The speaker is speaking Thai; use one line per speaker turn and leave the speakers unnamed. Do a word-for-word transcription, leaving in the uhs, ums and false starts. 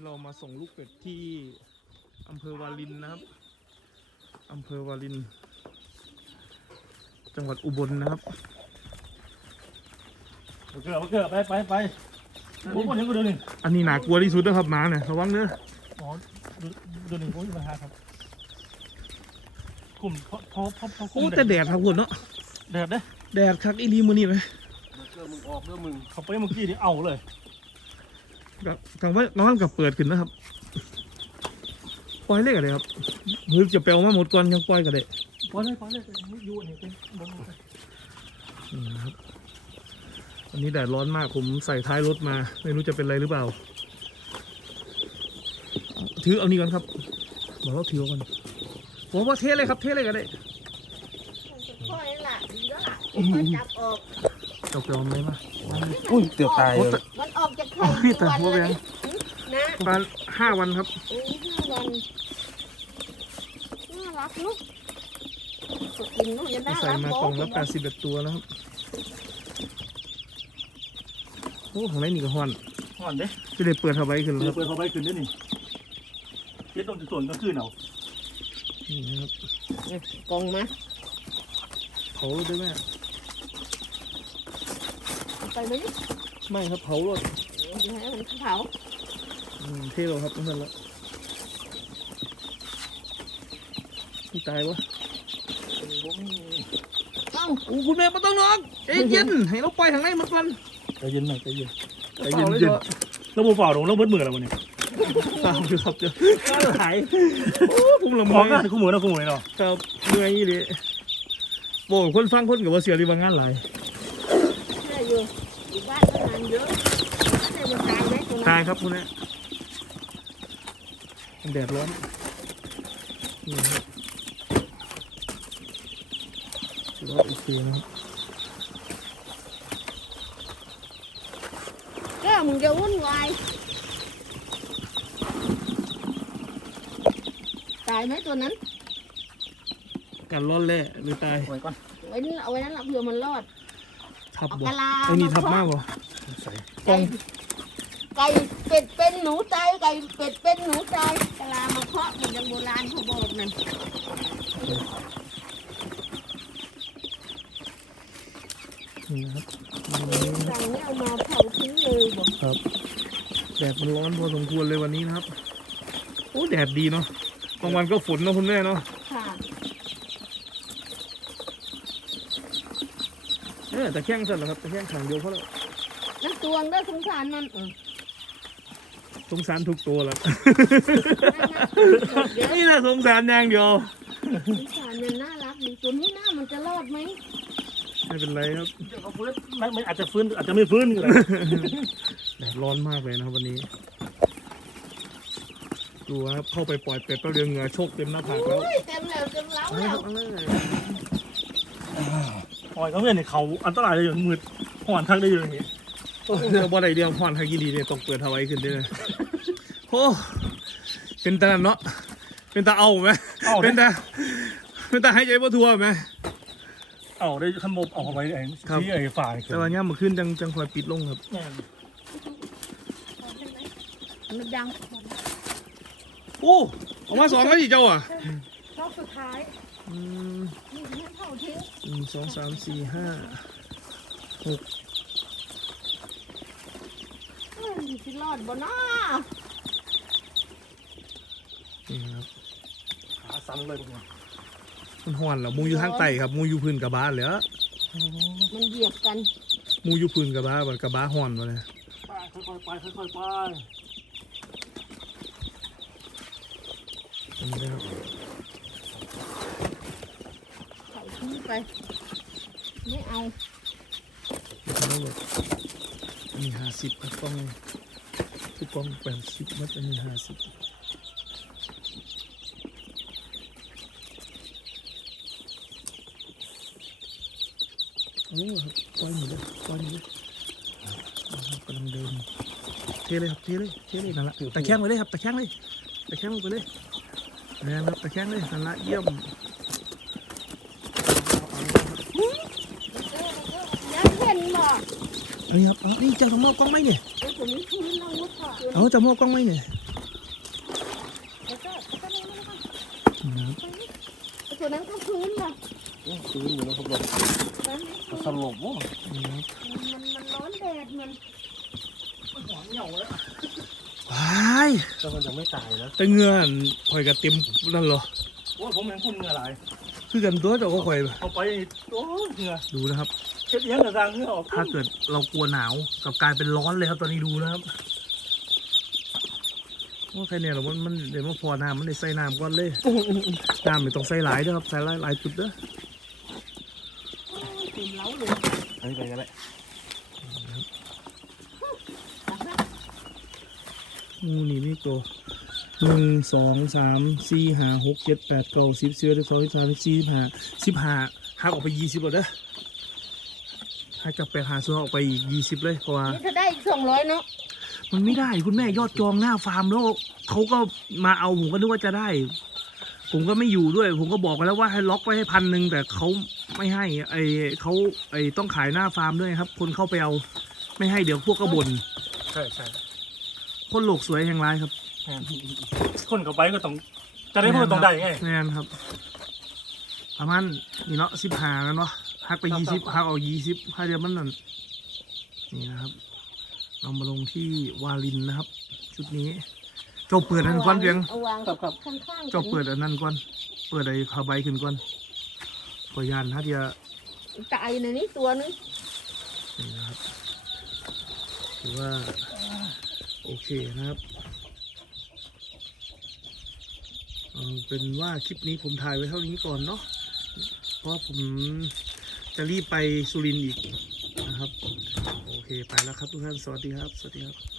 เรามาส่งลูกเป็ดที่อำเภอวารินนะครับอำเภอวารินจังหวัดอุบลนะครับ
เกือบเกือบไปไปไปผมก็เห็นกูเดินหนึ่ง
อันนี้หนากลัวที่สุดนะครับหมาเนี่ยระวังเด้อ
อ๋อเดินหนึ่งผมมีปัญหาครับกลุ่มเพราะเพราะเพราะเพราะ
โอ้แต่แดดครับคุณเนาะ
แดดเด้
แดดคักอีรีมือนี่ไหม
เกือบมึงออกเรื่องมึงเขาไปเมื่อกี้นี่เอาเลย
กลางวันกลางวันกับเปิดขึ้นนะครับปล่อยเล็กอะไรครับมือจะเปลวมาหมดก่อนยังปล่อยกันเลย
ปล่อยเลยปล่อยเลยยูนี่เป็นบง
นี่นะครับวันนี้แดดร้อนมากผมใส่ท้ายรถมาไม่รู้จะเป็นไรหรือเปล่าถือเอานี่ก่อนครับบอกว่าถือก่อนผมว่าเทเลยครับเทเลยกันเลย
ค่อยละดีแล้วล่ะค่อยจับออก
เอาเปลวไหมมา
อุ้ยเตียวตายเลย
มันออกจากไข่กี่วันเลยนะ
ประมาณห้าวันครับ
โอ้ห้าวันน่ารักเนาะกินเนาะยังน่า
ใส่
รัก
มากล่องละแปดสิบเอ็ดตัวแล้วครับโอ้ของไรนี่ก็ห่อน
ห่อนเด้
จะได้เปิดเข้าไปขึ้นแล้ว
เปิดเข้าไปขึ้นได้นี่เทียบต้องส่วนก็ขึ้นเอา
นี่นะครับ
กองมา
เผาได้ไหม
ไปไหม
ไม่ครับเผารถ
เดี๋ยวให้มันเผา
เท่เราครับนั่นแหละไม่ตายวะเอ้าคุณแม่ไม่ต้องนอนใจเย็นให้เราปล่อยทางไหนมันก่อน
ใจเย็นหน่อยใจเย็นใจเย็นเย็นเราโมฝ่าลงเราเบิดมือแล้ววันนี้
ตามอยู่ครับเจ้าหายพุ่งลำ
มองกันคู่มือนะคู่มือเนาะ
ครับเมื่อยยี่เลยโบ้คนฟังคนกับว่าเสียดีบางงานหลาย
ใช่อยู่อยู่บ้านก็งานเยอะแต่มันตายไหมตรงนั้น
ตายครับคุณแม่แดดร้อนนี่ครับร้อนอีกทีนะครับ
ก็มึงจะวุ่นวายตายไหมตัวนั้น
การร้อนแร่หรือตาย
ไว้ก่อน
ไว้นี่เอาไว้นั้นเผื่อมันรอด
ทับบ่ไอ้นี่ทับมากบ่
ใส่
กองไก่เป็ดเป็นหนูตายไก่เป็ดเป็นหนูตายกะลามาเคาะมันยังโบราณเขาบอกนั่น
นี่ครับ
สั่งเนี่ยเอามาเผาทิ้งเลยบอก
ครับแดดมันร้อนพอสมควรเลยวันนี้นะครับโอ้แดดดีเนาะบางวันก็ฝนเนาะคุณแม่เนาะ
ค่ะ
เออแต่แข้งสั่นเหรอครับแต่แข้งขังเดียวเขาแล้ว
นั่นตวงได้สงสารมันเออ
สงสารทุกตัวแล้วนี่นะสงสารอย่างเดียว
สงสารเนี่ยน่ารักดีตัวนี้หน้ามันจะรอดไหม
ไม่เป็นไรครับ
เขาฟื้นไม่อาจจะฟื้นอาจจะไม่ฟื้นก็ได้
แดดร้อนมากเลยนะครับวันนี้ดูครับเข้าไปปล่อยเป็ดตัวเรืองเหงื่อโชกเต็มหน้าผากแล้ว
เต็มแล้วเต็มเล้าแล้ว
ปล่อยเขาเนี่ยเขาอันตรายเลยอย่างมืดห่อนทักได้อยู่อย่างนี้
เดี๋ยวบ่ได้เดียวห่อนทักยี่ดีเนี่ยต้องเปิดทวายขึ้นด้วยโอ้เป็นตาเนาะเป็นตาเอาไหมเป็นตาเป็นตาให้ใจบ่ทัวไหม
เอาได้ขั้นบนออกไปไอ้ที่ไอ้ฝ่าย
แต่วันนี้มันขึ้นจังจังคอยปิดลงครับ
มันดัง
โอ้ออกมาสองแล้วจีเจ้าอ่ะ
รอบสุดท้าย
อืม
นี่ให้เผาทิ้ง
หนึ่งสองสามสี่ห้าหก
ที่รอดบ่น้า
นี่ครับ
ขาสั่นเลยพวกนี้
มันห่อนแล้วมูอยู่ทางใต้ครับมูอยู่พื้นกระบะเหลือ
มันเหยียบกัน
มูอยู่พื้นกระบะแบบกระบะห่อนมาเลย
ไปค่อยๆไปค่อยๆไป
อันนี้นะครับ
ใส่ทิ้งไปไม่เอา
อันนี้ห้าสิบกล้องทุกกล้องแปดสิบมัดอันนี้ห้าสิบโอ้ครับปล่อยหมดเลยปล่อยหมดเลยกำลังเดินเทเลยครับเทเลยเทเลยนั่นละตะแคงไปเลยครับตะแคงเลยตะแคงลงไปเลยนะครับตะแคงเลยนั่นละเยี่ยม
ยังเห็นบ่
นี่ครับนี่จะมอบกล้องไหมเนี่ยเอาจะมอบกล้องไหมเนี่ยนะครับ
ตัวนั้นก็พื้นว่ะ
ซื้ออยู่นะครับเรา
ตอนนี้
สลบวะ
นี่นะครับ
มันมันร้อนแดดมัน
หัวเหนียวเลย
ว้าย
แต่มันจะไม่ตายนะ
แต่เหงื่อข่อยกับเต็มนั่นเหรอ
โอ้ผมเห็นคุณเหงื่อไหล
คือกันตัวเจ้าก็ข่อย
เอาไปโอ้เหงื่อ
ดูนะครับ
เช็ดเลี้ยงกับทางเหงื่อออก
ถ้าเกิดเรากลัวหนาวกลับกลายเป็นร้อนเลยครับตอนนี้ดูนะครับว่าใครเนี่ยหรอมันมันเดี๋ยวมาพอน้ำมันได้ใส่น้ำก่อนเลยน้ำไม่ต้องใส่หลายนะครับใส่หลายหลายจุดเด้อ
ตื่นเล้าเลย
อันนี้ไปกันเลย
งูนี่นี่ตัวหนึ่งสองสามสี่ห้าหกเจ็ดแปดเก้าสิบสิบเอ็ดสิบสองสิบสามสิบสี่สิบห้าสิบห้าหักออกไปยี่สิบเลยเด้อให้กับแปดหาส่วนออกไปอีกยี่สิบเลยเพราะว่า
นี่ถ้าได้อีกสองร้อยเนาะ
มันไม่ได้คุณแม่ยอดจองหน้าฟาร์มแล้วเขาก็มาเอาผมก็นึกว่าจะได้ ผมก็ไม่อยู่ด้วย ผมก็บอกไปแล้วว่าให้ล็อกไว้ให้พันหนึ่งแต่เขาไม่ให้ไอเขาไอต้องขายหน้าฟาร์มด้วยครับ คนเข้าไปเอาไม่ให้เดี๋ยวพวกกระบน
ใช่ใช่
คนโลกสวยแห่งร้ายครับ
คนเข้าไปก็ต้องจะได้พูดต้องได้ไง
แม่นครับประมาณนี่เนาะสิบหากันเนาะหักไปยี่สิบหักออกยี่สิบห้าเดียวมันนั่นนี่นะครับเรามาลงที่วาลินนะครับ ชุดนี้เจ้าเปิดอันนั้นก่อนเพียง
เอาวาง
ครับครับ
ข้างๆ
เจ้าเปิดอันนั้นก่อนเปิดไอ้ผ้าใบขึ้นก่อนขอยานถ้าเดียว
ตายในนี้ตัวนึง
นี่นะครับถือว่าโอเคนะครับเอาเป็นว่าคลิปนี้ผมถ่ายไว้เท่านี้ก่อนเนาะเพราะผมจะรีบไปสุรินทร์อีกนะครับโอเคไปแล้วครับทุกท่านสวัสดีครับสวัสดีครับ